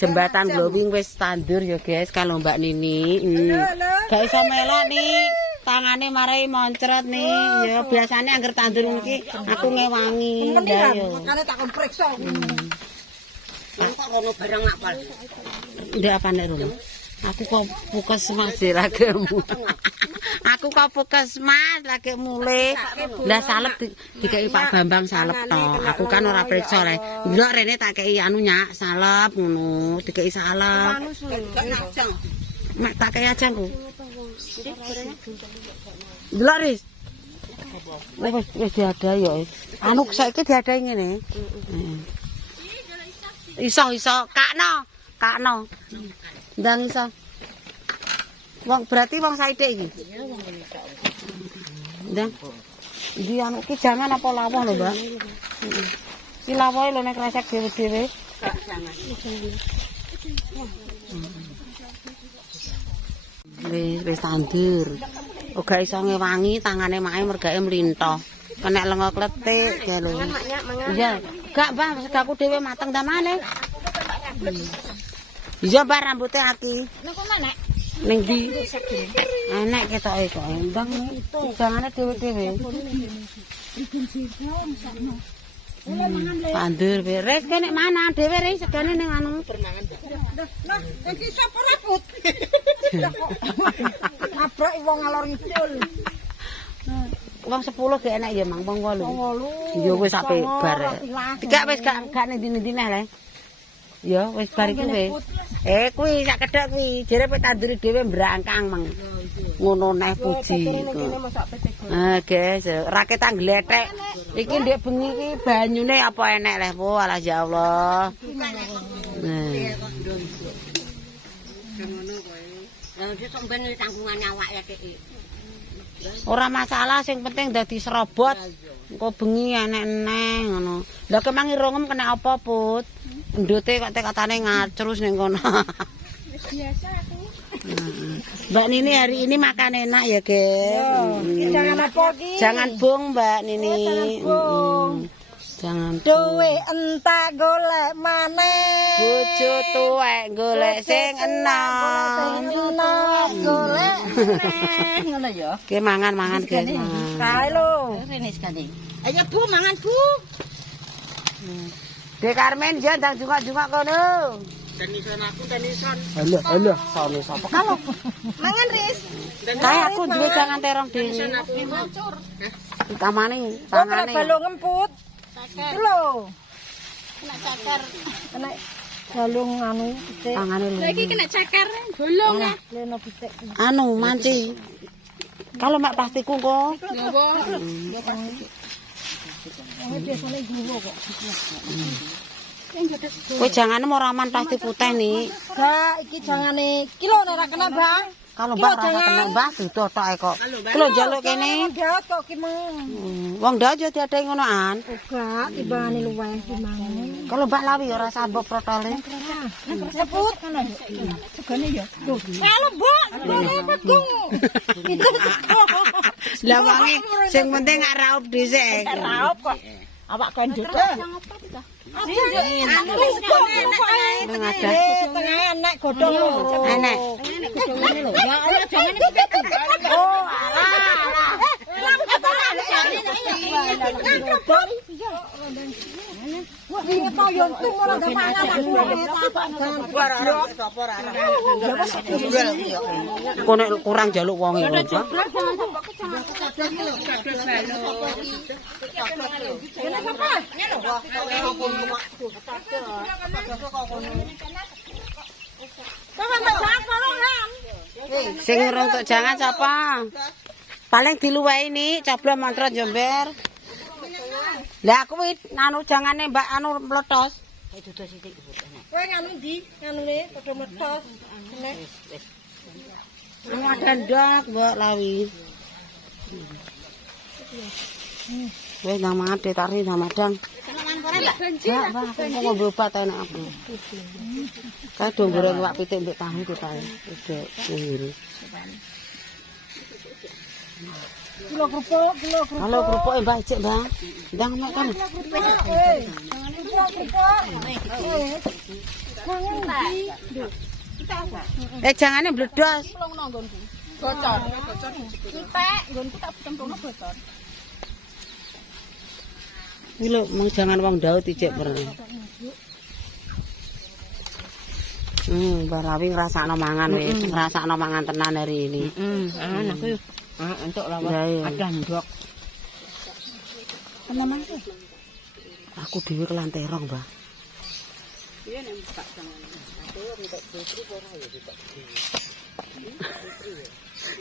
Jembatan glowing wis tandur ya guys kalau Mbak Nini. Gak iso melok nih. Tangane marai moncret nih. Ya biasanya angger tandur iki aku ngewangi. Ya yo. Makane tak kon priksa. Kok ono barang apal. Ndek apa nek rono? Aku kok puskesmas diragemu. Aku kok puskesmas lagi mulai. Lah salep dikei Pak Bambang salep tok. Aku kan ora periksa le. Ndelok rene tak kei anu nyak salep ngono, dikei salep. Mak tak kei ajang ku. Ndelok Ris. Wis diada ya. Anu saiki diadai ngene. Iso kakno. Ndang iso. Wong berarti wong saithik iki. Ndang. Iki anu ki jangan apa lawuh lho, Mbak. Ki lawuhe lho nek resek dhewe-dhewe. Wis tandur. Uga iso ngewangi tangane mae mergake mlintoh. Kenek lenga kletik ya lho. Iya, gak Mbah, segaku dhewe mateng ta maneh. Iya, Mbah rambutnya aki. Nang kono nek. Ning ndi? Enek ketoke kok. Mbang jangane dhewe-dhewe. Tandur beres kene mana dhewe re segane ning anu. Lah, iki sapa laput? Nabrak wong ngalor ngidul. Wong 10 gak enak ya, Mang. Wong 8. Ya wis ape bar. Tidak wis gak ning-ndi neh le. Ya wis bar iki wis. Kuwi sak kedhok kuwi, jere pek tanduri dhewe mbrangkang Mang. Ngono neh puji iku. Guys, raketan glethek. Iki ndek bengi iki banyune apa enek leh, po alah ya Allah. Ora masalah, sing penting dadi serobot. Engko bengi enek-enek ngono. Lah kemangi rongem kena apa, Put? Ndute kok katane ngacrus ning kono. Wis biasa aku. Mbak Nini hari ini makan enak ya, guys. Jangan apa iki? Jangan bong, Mbak Nini. Jangan duwe entak golek maneh. Bojo tuwek golek sing enom. Golek ngono ya. Ki mangan guys. Kae lho. Rene sekali. Ayo Bu mangan Bu. Dek Karmen jan ndang jungak-jungak kono. Tenison aku tenison. Halo, sone sapa kalau. Mangan Ris. Kae aku duwe jangan terong dhewe. Utamane tangane. Kok balung ngemput. Itu lho. Kena cakar. Kena balung anu pitik. Tangane lho. Lah iki kena cakar bolong ya. Leno pitik. Anu manci. Kalau mak pastiku kok. Biasane guwo kok. Kowe jangane ora aman pasti putih nih. Gak, iki jangane kilo ora kena, Bang. Kalau Mbak rasa kena Mbah ditotoke kok. Kulo njaluk kene. Ndak kok ki meng. Wong ndak aja diadai ngonoan. Uga timbangane luweh ki mang. Kalau Mbak Lawi ora sabok protole. Seput ngono. Segane ya. Lho, kalau Mbak, pegung. Lah wangi sing penting gak raup dhisik. Raup kok. Awak kandhut. Anu wis kok enak. Tengah enak godhong lho. Enek. Ya Allah jangan iki. Oh, alah. Kok nek kurang jaluk wong iki, Pak. Sing untuk jangan siapa? Paling diluwehi nih, coba montrot jember. Lah aku anu jangane Mbak anu meletos. Kowe nganu ndi? Nganune padha meletos. Nek Anu ada ndak Mbak Lawi. Wes nang mate tari nang madang. Ya, Mbak, aku mau ngombe obat enak aku. Kae do goreng wak pitik mbek tahu to kae. Udah ngiri. Kilo kerupuk. Halo kerupuk Mbak cek Mbak. Ndang mek kan. Kilo kerupuk. Jangane bledos. Bocor. Entek, nggonku tak cemplungno bocor. Iki lho mung jangan wong Daud ijek pernah. Barawi ngrasakno mangan wis, ngrasakno mangan tenan hari ini. Aku entuk lawat ada ndok. Tenan iki. Aku dhewe kelanterong, Mbah. Iya nek tak jangan. Aku entuk botri ora ya tak.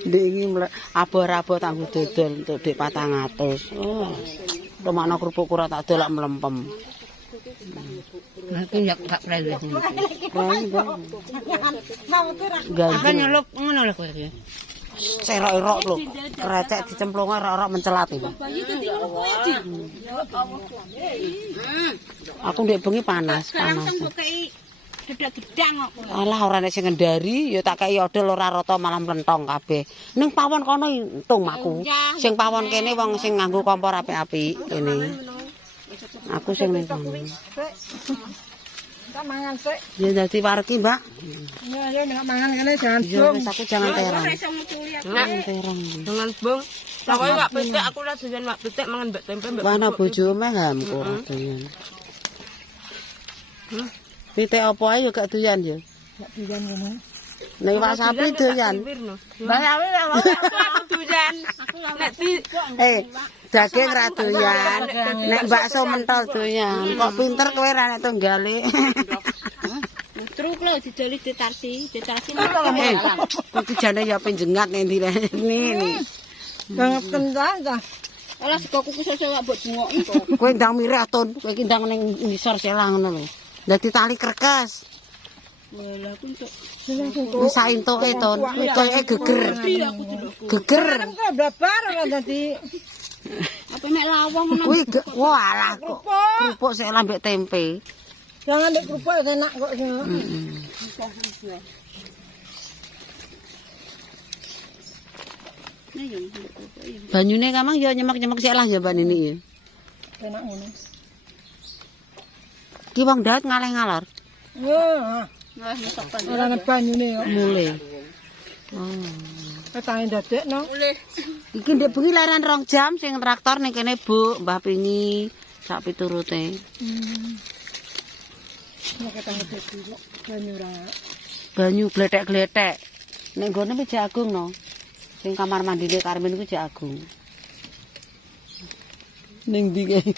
Ndek iki abor-abor tak dodol untuk dik 400. Oh. Romakno kerupuk ora tak dolak mlempem. Aku yak gak prewes. Prewes, Bang. Apa nyeluk ngono lho kowe iki. Serok-erok lho. Krecek dicemplunge ora-ora mencelat iki. Aku ndek bengi panas. Gedang kok. Alah ora nek sing ngendari ya tak kei odol ora rata malah mlentong kabeh. Ning pawon kono entung makku. Sing pawon kene wong sing nganggo kompor apik-apik kene. Aku sing ning kono. Tak mangan sik. Ya dadi warki, Mbak. Ya nek mangan kene jangan Ya wis aku jangan terang. Jangan terang. Dengan bong. Pokoke wak pitik aku ora doyan wak pitik mangan mbek tempe mbek. Wana bojo meh hamku ora doyan. Pitik apa ae yo gak doyan ya. Gak doyan ngono. Nek wak sapi doyan. Mbak Awi aku doyan. Eh, daging ra doyan. Nek bakso mentol doyan. Kok pinter kowe ra nek tunggale. Truk lho didoli ditarsi. Kok jane ya penjengat nek ndi. Banget kendang ta. Alah sego kuku sesuk mbok bungoki kok. Kowe ndang mirah ton, kowe iki ndang ning ngisor selah ngono lho. Dadi tali kerkes. Lah aku entuk. Wis saentuke ton, kowe geger. Geger. Kan babar ora dadi. Apa nek lawang ngono. Kuwi walah kok. Kerupuk sik lambek tempe. Jangan ndek kerupuk enak kok sing. Banyune kamang ya nyemek-nyemek sik lah ya Mbak Nini ya. Enak ngono. Ki wong Daud ngaleh ngalor. Wah, ora ana banyune yo. Mulih. Ketange dadekno. Mulih. Iki ndek bengi leren 2 jam sing traktor ning kene Bu, Mbah Pingi sak piturute. Nek ketange dadi banyu ora. Banyu gletek-gletek. Nek nggone wis jagung no. Sing kamar mandine Karmin ku jagung. Ning ndi kae?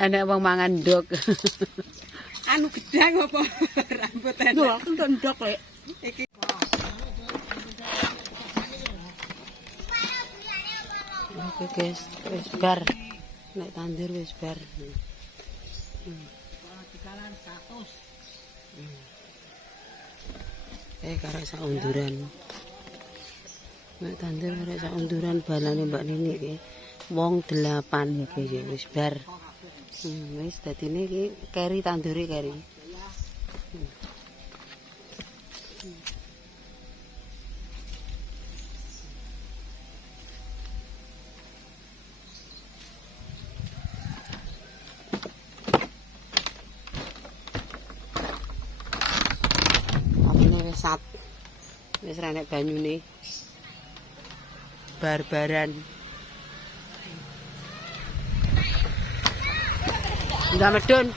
Enak wong mangan ndok. Anu gedang apa rambut enak. Lho aku entuk ndok lek. Iki Oke guys, wis bar. Nek tandur wis bar. Karek sak unduran. Nek tandur karek sak unduran balane Mbak Nini iki. Wong 8 iki ya wis bar. Wis dadine iki keri tandure keri. Apine wis sat. Wis ra nek banyune. Bar-baran. Ndak medun.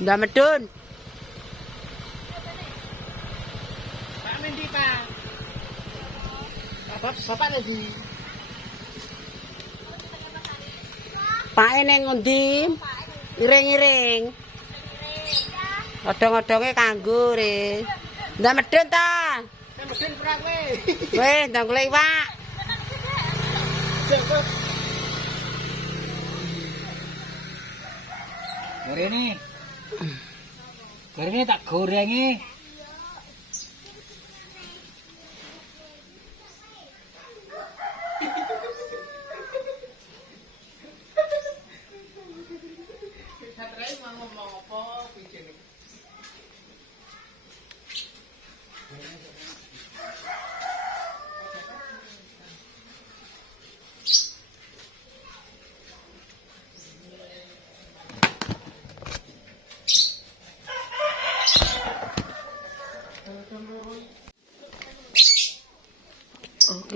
Ndak medun. Pak Mendi, Pak. Bapak lagi. Pake ning ngondi? Iring-iring. Odong-odonge kanggo re. Ndak medun ta? Mesin perang kowe. Weh, ndang golek iwak. Gorengnya tak gorengi.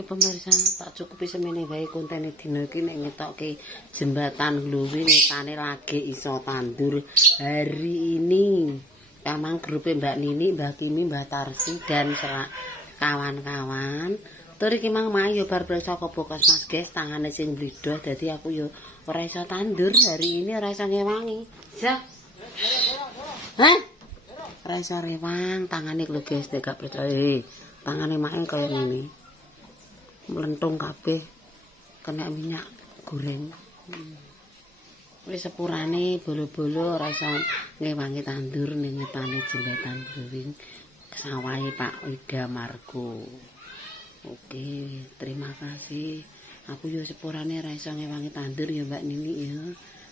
pemirsa, tak cukupi semene wae kontene dina iki nek ngetokke jembatan Glowi ngetane lagi iso tandur hari ini. Kamang grupe Mbak Nini, Mbak Kimi, Mbak Tarsi dan kawan-kawan. Tur iki mang mayu bar presa saka Bokos Mas guys, tangane sing blidoh dadi aku yo ora iso tandur hari ini, ora iso ngewangi. Ya. Hah? Ora iso rewang tangane lho guys, nek gak percaya. Tangane make kaya ngene. Melentung kabeh kena minyak goreng. Wis sepurane bolo-bolo ora iso ngewangi tandur ning ngetane jembatan Glowi sawahe Pak Ida Margo. Oke, terima kasih. Aku yo sepurane ora iso ngewangi tandur ya Mbak Nini ya.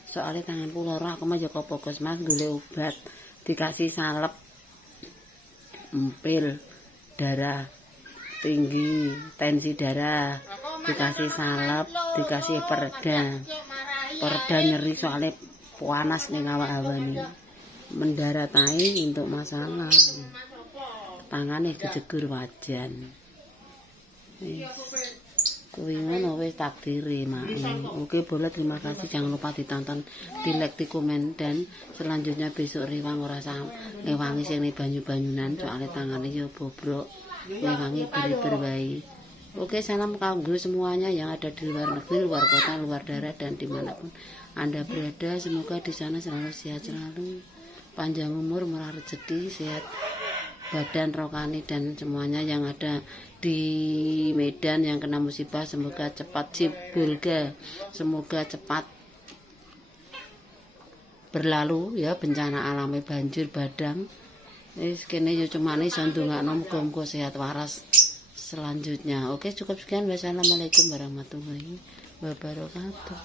Soale tanganku lara aku mah yo ke Puskesmas golek obat, dikasih salep empil darah tinggi, tensi darah, dikasih salep, dikasih perda nyeri soalnya panas ning awak-awak mendarat ae untuk masalah tangane dijegur wajan kuwi ngono wis takdire mak. Oke boleh, terima kasih, jangan lupa ditonton, di like, di komen, dan selanjutnya besok riwang ora usah ngewangi sing banyu-banyunan soalnya tangane yo bobrok ngewangi beri-beri wae. Oke, salam kanggo semuanya yang ada di luar negeri, luar kota, luar daerah, dan dimanapun Anda berada. Semoga di sana selalu sehat selalu, panjang umur, murah rezeki, sehat badan, rohani, dan semuanya yang ada di Medan yang kena musibah. Semoga cepat cibulga, semoga cepat berlalu ya bencana alami banjir badang. Wis kene yo cumane iso ndongakno muga-muga sehat waras selanjutnya. Oke, cukup sekian. Wassalamualaikum warahmatullahi wabarakatuh.